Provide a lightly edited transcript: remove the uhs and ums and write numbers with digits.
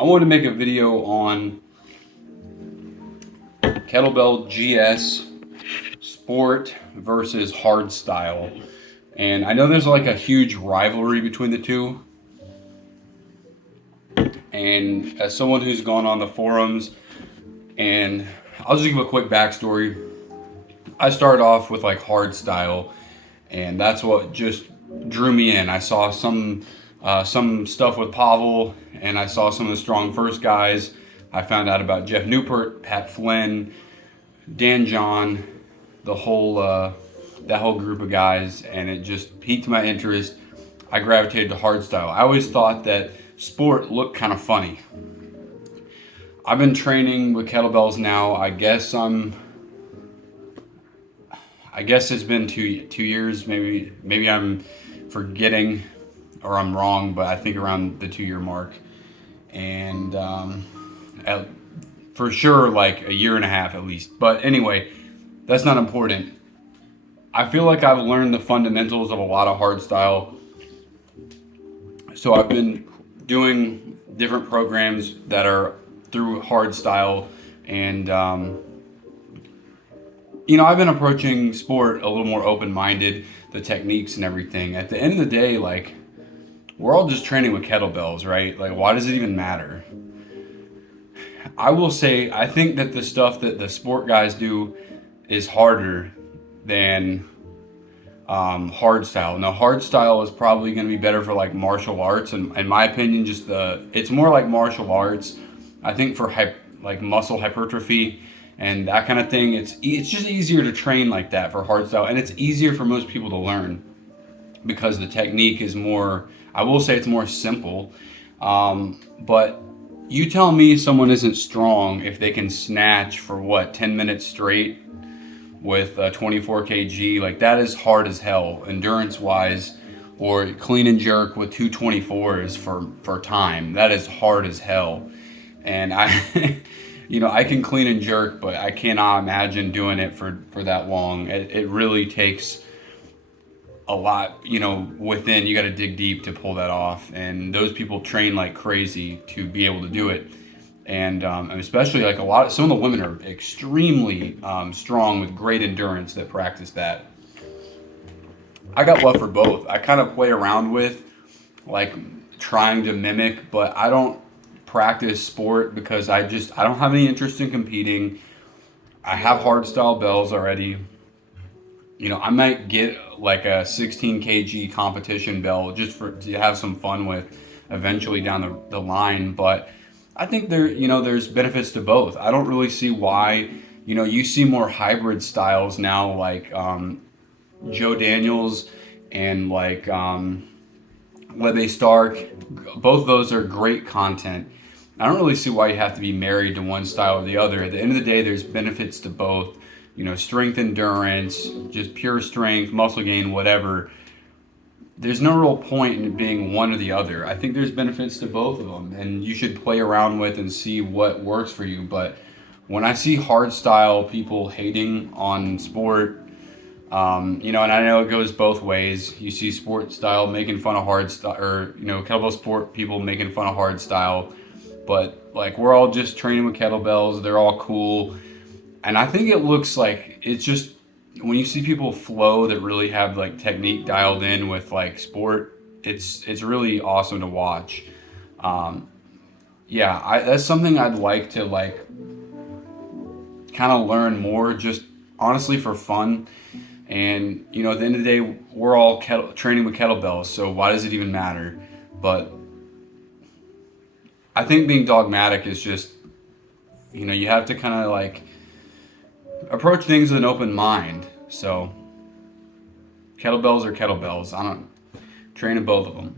I wanted to make a video on kettlebell GS sport versus hardstyle. And I know there's like a huge rivalry between the two. And as someone who's gone on the forums, and I'll just give a quick backstory. I started off with like hardstyle, and that's what just drew me in. I saw some stuff with Pavel, and I saw some of the Strong First guys. I found out about Jeff Newport, Pat Flynn, Dan John, the whole that whole group of guys, and it just piqued my interest. I gravitated to hardstyle. I always thought that sport looked kind of funny. I've been training with kettlebells now. I guess it's been two years. Maybe I'm forgetting or I'm wrong, but I think around the 2-year mark. And for sure like a year and a half at least. But anyway, that's not important. I feel like I've learned the fundamentals of a lot of hardstyle. So I've been doing different programs that are through hardstyle, and I've been approaching sport a little more open-minded, the techniques and everything. At the end of the day, like, we're all just training with kettlebells, right? Like, why does it even matter? I will say, I think that the stuff that the sport guys do is harder than hardstyle. Now, hardstyle is probably going to be better for like martial arts, and in my opinion, it's more like martial arts. I think for like muscle hypertrophy and that kind of thing, it's just easier to train like that for hardstyle, and it's easier for most people to learn because the technique is more. I will say it's more simple, but you tell me someone isn't strong if they can snatch for 10 minutes straight with 24 kg. Like, that is hard as hell endurance wise, or clean and jerk with 224s for time. That is hard as hell. And I I can clean and jerk, but I cannot imagine doing it for that long. It really takes a lot, within. You got to dig deep to pull that off, and those people train like crazy to be able to do it. And especially like some of the women are extremely strong with great endurance that practice that. I got love for both. I kind of play around with like trying to mimic, but I don't practice sport because I don't have any interest in competing. I have hardstyle bells already. I might get like a 16 kg competition bell just to have some fun with eventually down the line, but I think there's benefits to both. I don't really see why. You see more hybrid styles now, like Joe Daniels and like Lebe Stark. Both of those are great content. I don't really see why you have to be married to one style or the other. At the end of the day, there's benefits to both. Strength, endurance, just pure strength, muscle gain, whatever. There's no real point in being one or the other. I think there's benefits to both of them, and you should play around with and see what works for you. But when I see hardstyle people hating on sport, and I know it goes both ways. You see sport style making fun of hardstyle, or kettlebell sport people making fun of hardstyle. But like, we're all just training with kettlebells. They're all cool, and I think it looks like it's just. When you see people flow that really have like technique dialed in with like sport, it's really awesome to watch. That's something I'd like to like kind of learn more, just honestly for fun. And at the end of the day, we're all training with kettlebells, so why does it even matter? But I think being dogmatic is just, you have to kind of like approach things with an open mind. So kettlebells are kettlebells. I don't train in both of them.